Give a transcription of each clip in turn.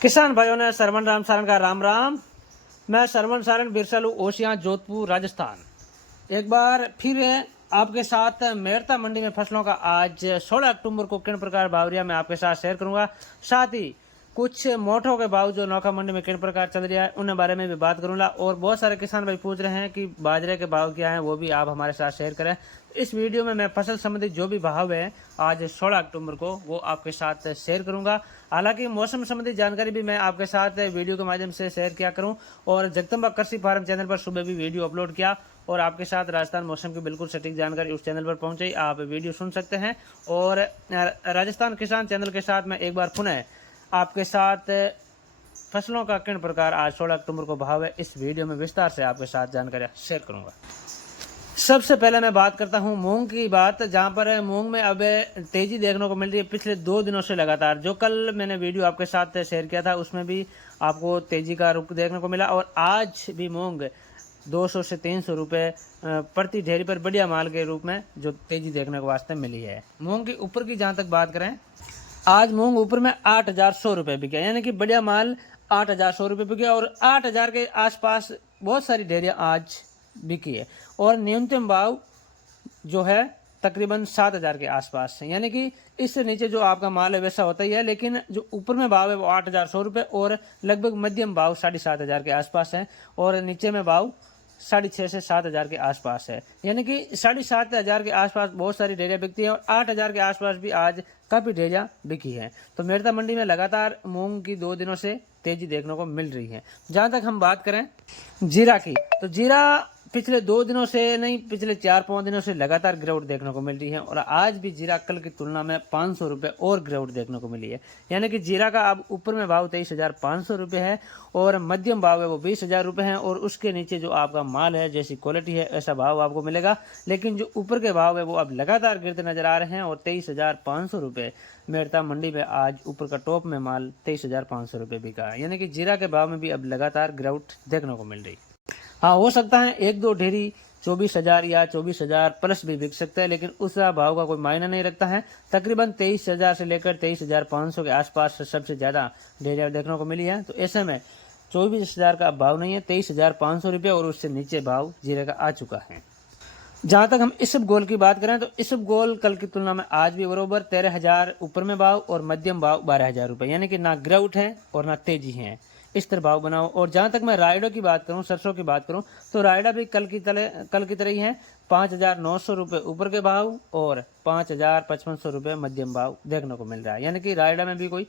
किसान भाइयों ने सरवण राम सारण का राम राम। मैं सरवण सारण बिरसलू ओशिया जोधपुर राजस्थान एक बार फिर आपके साथ मेरता मंडी में फसलों का आज 16 अक्टूबर को किन प्रकार बावरिया में आपके साथ शेयर करूंगा। साथ ही कुछ मोटों के भाव जो नौका मंडी में किन प्रकार चल रहा है उन बारे में भी बात करूंगा। और बहुत सारे किसान भाई पूछ रहे हैं कि बाजरे के भाव क्या हैं, वो भी आप हमारे साथ शेयर करें। इस वीडियो में मैं फसल संबंधी जो भी भाव है आज 16 अक्टूबर को वो आपके साथ शेयर करूंगा। हालांकि मौसम संबंधी जानकारी भी मैं आपके साथ वीडियो के माध्यम से शेयर किया करूं। और जगदम्बा कृषि फार्म चैनल पर सुबह भी वीडियो अपलोड किया और आपके साथ राजस्थान मौसम की बिल्कुल सटीक जानकारी उस चैनल पर पहुंचाई। आप वीडियो सुन सकते हैं। और राजस्थान किसान चैनल के साथ मैं एक बार पुनः आपके साथ फसलों का किन प्रकार आज 16 अक्टूबर को भाव है इस वीडियो में विस्तार से आपके साथ जानकारी शेयर करूंगा। सबसे पहले मैं बात करता हूं मूंग की बात, जहां पर मूंग में अब तेजी देखने को मिल रही है पिछले 2 दिनों से लगातार। जो कल मैंने वीडियो आपके साथ शेयर किया था उसमें भी आपको तेजी का रुख देखने को मिला और आज भी मूंग 200 से 300 रुपये प्रति ढेरी पर बढ़िया माल के रूप में जो तेजी देखने को वास्ते मिली है। मूंग की ऊपर की जहां तक बात करें, आज मूंग ऊपर में 8,100 रुपये बिका, यानी कि बढ़िया माल 8,100 रुपये बिका और 8,000 के आसपास बहुत सारी ढेरियां आज बिकी है। और न्यूनतम भाव जो है तकरीबन 7,000 के आसपास है, यानी कि इससे नीचे जो आपका माल है वैसा होता ही है, लेकिन जो ऊपर में भाव है वो 8,100 रुपये और लगभग मध्यम भाव 7,500 के आसपास है और नीचे में भाव 6,500 से 7,000 के आसपास है, यानी कि 7,500 के आसपास बहुत सारी ढेरियां बिकती हैं और 8,000 के आसपास भी आज काफ़ी ढेरियां बिकी हैं। तो मेरता मंडी में लगातार मूंग की 2 दिनों से तेजी देखने को मिल रही है। जहां तक हम बात करें जीरा की, तो जीरा पिछले 2 दिनों से नहीं, पिछले 4-5 दिनों से लगातार गिरावट देखने को मिल रही है और आज भी जीरा कल की तुलना में 500 रुपये और गिरावट देखने को मिली है, यानी कि जीरा का अब ऊपर में भाव 23,500 रुपये है और मध्यम भाव है वो 20,000 रुपये है और उसके नीचे जो आपका माल है जैसी क्वालिटी है ऐसा भाव आपको मिलेगा। लेकिन जो ऊपर के भाव है वो अब लगातार गिरते नजर आ रहे हैं और 23,500 रुपये मेरता मंडी में आज ऊपर का टॉप में माल 23,500 रुपये बिका, यानी कि जीरा के भाव में भी अब लगातार गिरावट देखने को मिल रही है। हाँ, हो सकता है 1-2 ढेरी 24,000 या 24,000 प्लस भी बिक सकता है, लेकिन उस भाव का कोई मायना नहीं रखता है। तकरीबन 23,000 से लेकर 23,500 के आसपास सबसे ज़्यादा ढेरियाँ देखने को मिली है। तो ऐसे में 24,000 का भाव नहीं है, 23,500 रुपये और उससे नीचे भाव जीरे का आ चुका है। जहाँ तक हम इसब गोल की बात करें तो इसब गोल कल की तुलना में आज भी बरोबर 13,000 ऊपर में भाव और मध्यम भाव 12,000 रुपये, यानी कि ना गिरावट है और ना तेजी है, इस तरह भाव बनाओ। और जहाँ तक मैं रायडो की बात करूँ, सरसों की बात करूँ, तो रायडा भी कल की तरह ही है। 5,900 रुपये ऊपर के भाव और 5,500 रुपये मध्यम भाव देखने को मिल रहा है, यानी कि रायडा में भी कोई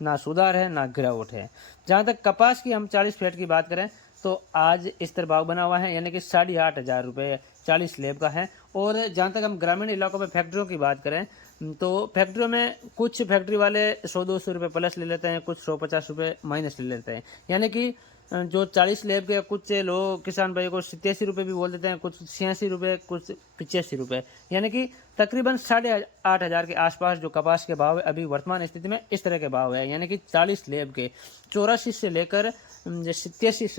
ना सुधार है ना गिरावट है। जहाँ तक कपास की हम 40 फीट की बात करें तो आज इस तरह भाव बना हुआ है, यानी कि 8,500 रुपये 40 स्लेब का है। और जहाँ तक हम ग्रामीण इलाकों में फैक्ट्रियों की बात करें तो फैक्ट्रियों में कुछ फैक्ट्री वाले 100-200 रुपये प्लस ले लेते हैं, कुछ 150 रुपये माइनस ले लेते हैं, यानी कि जो 40 स्लेब के कुछ लोग किसान भाई को 87 रुपये भी बोल देते हैं, कुछ 86 रुपये, कुछ 85 रुपये, यानी कि तकरीबन 8,500 के आसपास जो कपास के भाव है अभी वर्तमान स्थिति में इस तरह के भाव है, यानी कि 40 स्लेब के 84 से लेकर 87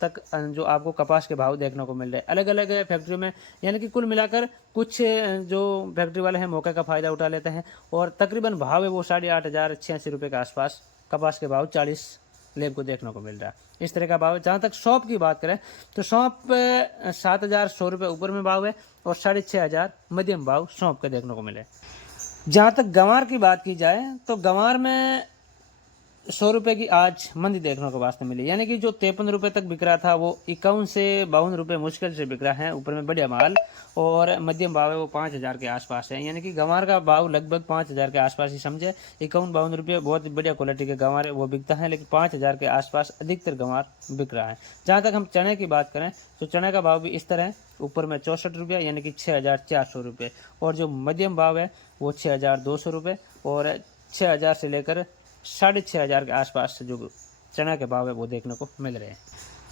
तक जो आपको कपास के भाव देखने को मिल रहे हैं अलग अलग फैक्ट्रियों में, यानी कि कुल मिलाकर कुछ जो फैक्ट्री वाले हैं मौके का फायदा उठा लेते हैं और तकरीबन भाव है वो 8,500 86 रुपये के आसपास कपास के भाव 40 लेब को देखने को मिल रहा है, इस तरह का भाव है। जहाँ तक सौंप की बात करें तो सौंप 7,100 रुपये ऊपर में भाव है और 6,500 मध्यम भाव सौंप के देखने को मिले। जहाँ तक गंवार की बात की जाए तो गंवार में 100 रुपये की आज मंदी देखने को वास्ते मिली, यानी कि जो 53 रुपये तक बिक रहा था वो 51 से 52 रुपये मुश्किल से बिक रहा है ऊपर में बढ़िया माल और मध्यम भाव है वो 5,000 के आसपास है, यानी कि गंवार का भाव लगभग 5,000 के आसपास ही समझे। 51-52 रुपये बहुत बढ़िया क्वालिटी के गंवार वो बिकता है, लेकिन 5,000 के आसपास अधिकतर गंवार बिक रहा है। जहाँ तक हम चने की बात करें तो चने का भाव भी इस तरह है, ऊपर में 64 रुपये यानी कि 6,400 रुपये और जो मध्यम भाव है वो 6,200 रुपये और 6,000 से लेकर 6,500 के आसपास जो चना के भाव है वो देखने को मिल रहे हैं।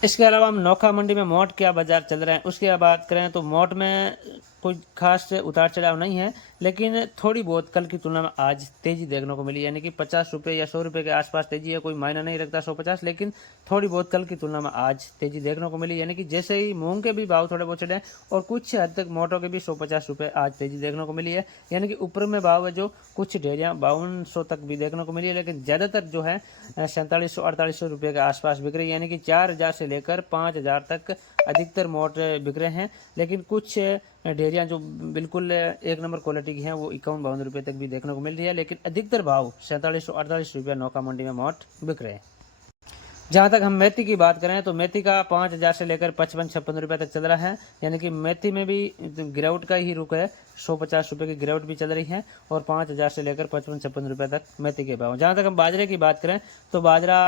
इसके अलावा हम नोखा मंडी में मोट क्या बाजार चल रहे हैं उसकी बात करें तो मोट में कोई खास उतार चढ़ाव नहीं है, लेकिन थोड़ी बहुत कल की तुलना में आज तेजी देखने को मिली, यानी कि 50 रुपये या 100 रुपये के आसपास तेजी है। कोई मायना नहीं रखता 150, लेकिन थोड़ी बहुत कल की तुलना में आज तेजी देखने को मिली, यानी कि जैसे ही मूंग के भी भाव थोड़े बहुत चढ़े और कुछ हद तक मोटों के भी 150 रुपये आज तेजी देखने को मिली है, यानी कि ऊपर में भाव है जो कुछ ढेरियाँ 5200 तक भी देखने को मिली है, लेकिन ज़्यादातर जो है 4700-4800 रुपये के आसपास बिक रही है, यानी कि 4000 से लेकर 5000 तक अधिकतर मोट बिक रहे हैं। लेकिन कुछ ढेरियाँ जो बिल्कुल एक नंबर क्वालिटी की हैं वो 51-52 रुपये तक भी देखने को मिल रही है, लेकिन अधिकतर भाव 4748 रुपये नौका मंडी में मोट बिक रहे हैं। जहाँ तक हम मेथी की बात करें तो मेथी का 5000 से लेकर 55-56 रुपये तक चल रहा है, यानी कि मेथी में भी गिरावट का ही रुख है। 150 रुपये की गिरावट भी चल रही है और 5000 से लेकर 55-56 रुपये तक मेथी के भाव। जहाँ तक हम बाजरे की बात करें तो बाजरा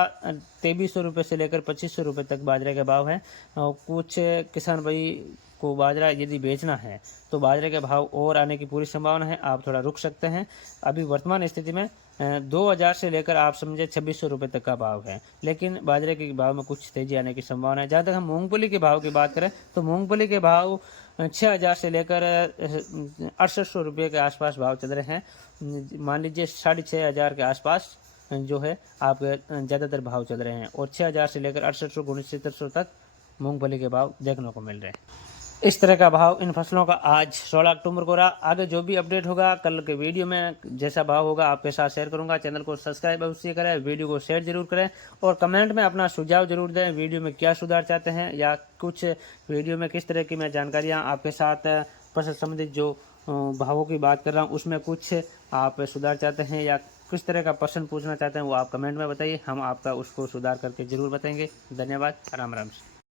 2300 रुपये से लेकर 2500 रुपये तक बाजरे के भाव हैं। कुछ किसान भाई को बाजरा यदि बेचना है तो बाजरे के भाव और आने की पूरी संभावना है, आप थोड़ा रुक सकते हैं। अभी वर्तमान स्थिति में 2000 से लेकर आप समझे 2600 रुपये तक का भाव है, लेकिन बाजरे के भाव में कुछ तेजी आने की संभावना है। जहाँ तक हम मूंगफली के भाव की बात करें तो मूंगफली के भाव 6000 से लेकर 6800 रुपये के आसपास भाव चल रहे हैं। मान लीजिए 6500 के आसपास जो है आपके ज़्यादातर भाव चल रहे हैं और 6000 से लेकर 6800-6900 तक मूंगफली के भाव देखने को मिल रहे हैं। इस तरह का भाव इन फसलों का आज 16 अक्टूबर को रहा। आगे जो भी अपडेट होगा कल के वीडियो में जैसा भाव होगा आपके साथ शेयर करूंगा। चैनल को सब्सक्राइब अवश्य करें, वीडियो को शेयर जरूर करें और कमेंट में अपना सुझाव जरूर दें। वीडियो में क्या सुधार चाहते हैं या कुछ वीडियो में किस तरह की मैं जानकारियाँ आपके साथ फसल संबंधित जो भावों की बात कर रहा हूँ उसमें कुछ आप सुधार चाहते हैं या किस तरह का प्रश्न पूछना चाहते हैं वो आप कमेंट में बताइए, हम आपका उसको सुधार करके ज़रूर बताएंगे। धन्यवाद। राम राम।